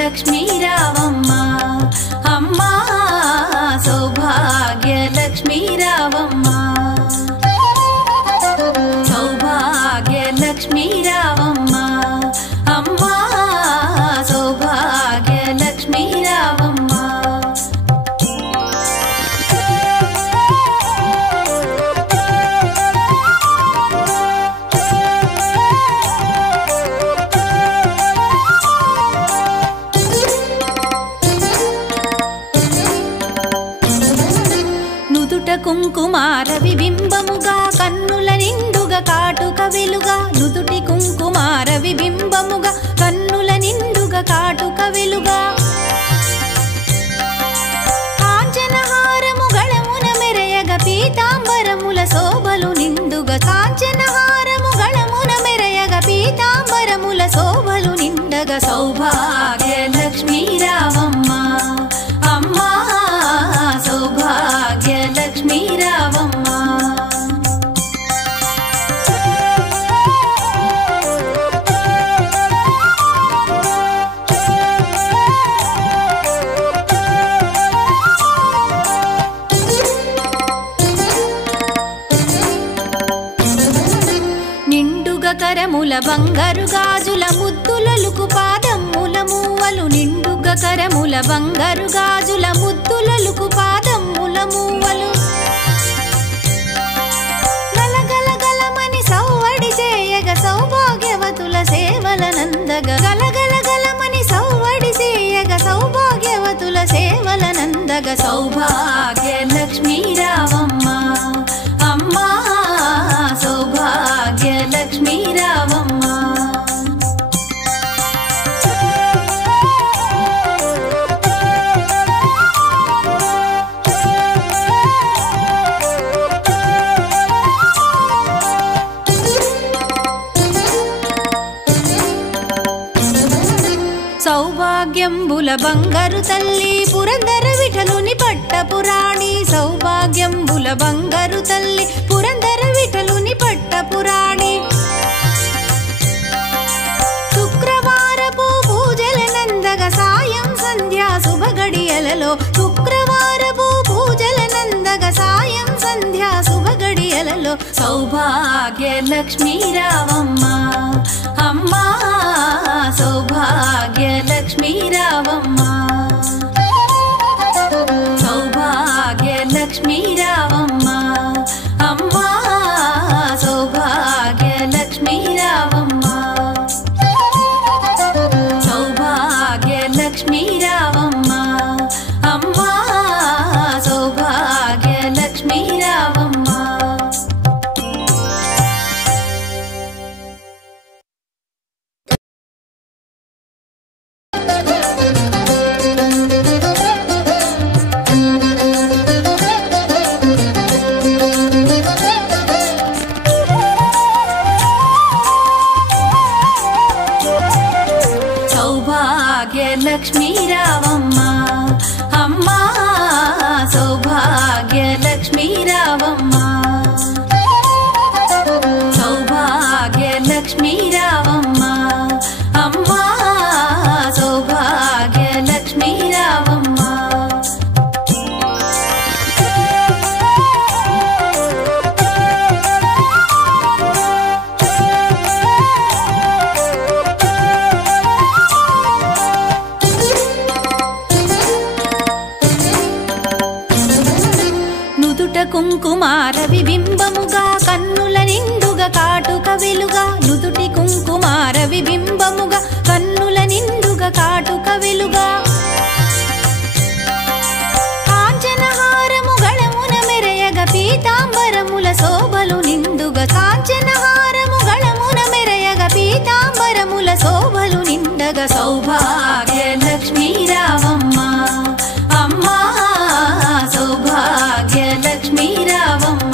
లక్ష్మీ రావమ్మ అమ్మ సౌభాగ్య లక్ష్మీ రావమ్మ సౌభాగ్య లక్ష్మీ రావమ్మ అమ్మ సౌభాగ్య లక్ష్మీ రావమ్మ కుంకుమార విబింబముగా కన్నుల నిండుగా కాటుక వెలుగా నుదుటి కుంకుమార విబింబముగా కన్నుల నిండుగా కాటుక వెలుగా కాంచనహారము గళమున మెరయగ పీతాంబరముల శోభలు నిండుగా కాంచనహారము గళమున మెరయగ పీతాంబరముల శోభలు నిండగా సౌభాగ్య లక్ష్మీ రావమ్మ అమ్మా సౌభాగ్య లక్ష్మీ రావమ్మ నిండుగా కరముల బంగారు గాజుల ముద్దులలుకు పాదముల మూవలు నిండుగా కరముల బంగారు గాజుల ముద్దులలుకు పాదముల మూవలు గలగలగలమని సౌవడి చేయగ సౌభాగ్యవతుల సేవల నందగ గలగలగలమని సౌవడి చేయగ సౌభాగ్యవతుల సేవల నందగ సౌభాగ్య లక్ష్మీ రావమ్మ అమ్మా సౌభాగ్య లక్ష్మీ రావమ్మ సౌభాగ్యంబుల బంగారు తల్లి పురందర విఠలుని పట్టపురాణి సౌభాగ్యంబుల బంగారు తల్లి పురందర విఠలుని పట్టపురాణి శుక్రవారపు పూజల నందగ సాయం సంధ్యా శుభగడియలలో శుక్రవారపు పూజల నందగ సాయం సంధ్యా శుభగడియలలో సౌభాగ్య లక్ష్మీ రావమ్మ అమ్మా సౌభాగ్య లక్ష్మీ రావమ్మ సౌభాగ్య లక్ష్మీ రావమ్మ అమ్మా సౌభాగ్య లక్ష్మీ రావమ్మ సౌభాగ్య లక్ష్మీ రావమ్మ అమ్మా సౌభాగ్య లక్ష్మీ రావమ్మ లక్ష్మీ రావమ్మ అమ్మా సౌభాగ్య లక్ష్మీ రావమ్మ సౌభాగ్య లక్ష్మీ రావమ్మ అమ్మా సౌభాగ్య లక్ష్మీ రావమ్మ కుంకుమార విబింబముగా కన్నుల నిండుగా కాటుక వెలుగా నుదుటి కుంకుమార విబింబముగా కన్నుల నిండుగా కాటుక వెలుగా కాంచనహారము గళమున మెరయగ పీతాంబరముల శోభలు నిండుగా కాంచనహారము గళమున మెరయగ పీతాంబరముల శోభలు నిండగా సౌభాగ్య లక్ష్మీ రావమ్మ అమ్మా సౌభాగ్య లక్ష్మీ రావమ్మ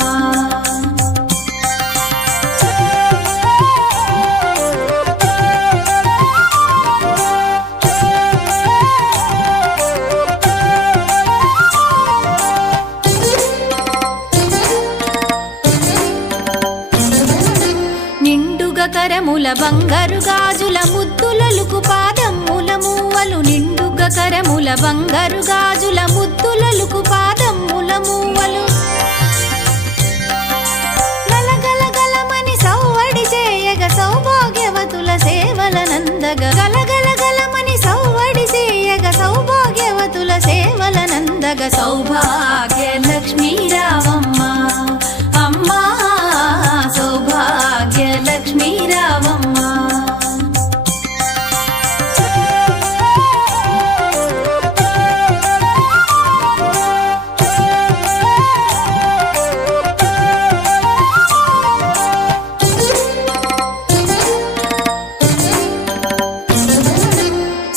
కరముల బంగారు గాజుల ముద్దులలుకు పాదమ్ముల మూవలు నిండుగా కరముల బంగారు గాజుల ముద్దులలుకు పాదమ్ముల మూవలు గలగలగలమని సౌవడి చేయగ సౌభాగ్యవతుల సేవల నందగ గలగలగలమని సౌవడి చేయగ సౌభాగ్యవతుల సేవల నందగ సౌభాగ్య లక్ష్మీ రావమ్మ అమ్మా సౌభాగ్య లక్ష్మీ రావమ్మ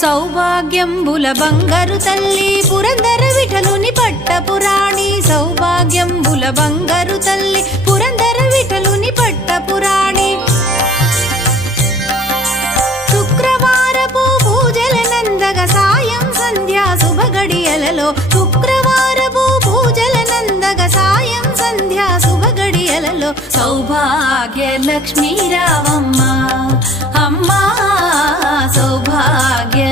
సౌభాగ్యంబుల బంగారు తల్లి పురందర విఠలుని పట్టపురాణి సౌభాగ్యంబుల బంగారు తల్లి పురందర విఠలుని పట్టపురాణి శుక్రవారపు పూజల నందగ సాయం సంధ్యా శుభగడియలలో శుక్రవారపు పూజల నందగ సాయం సంధ్యా శుభగడియలలో సౌభాగ్య లక్ష్మీ రావమ్మ అమ్మా సౌభాగ్య